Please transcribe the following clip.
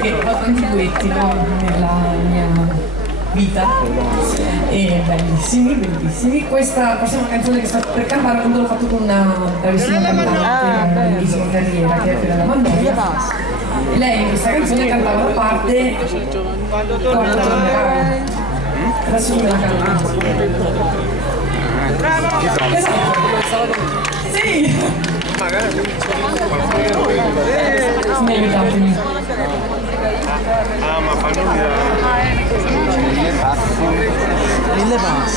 perché ho tanti duetti, no, nella mia vita e bellissimi, bellissimi. Questa prossima canzone che sto per cantare appunto l'ho fatto con una bravissima cantante, una bellissima carriera che è quella della Mandoia. Lei in questa canzone cantava la parte quando tornerai. Adesso me la canto. Esatto. Sì! Mi aiutatemi. Ah, ma fanno Mille pass.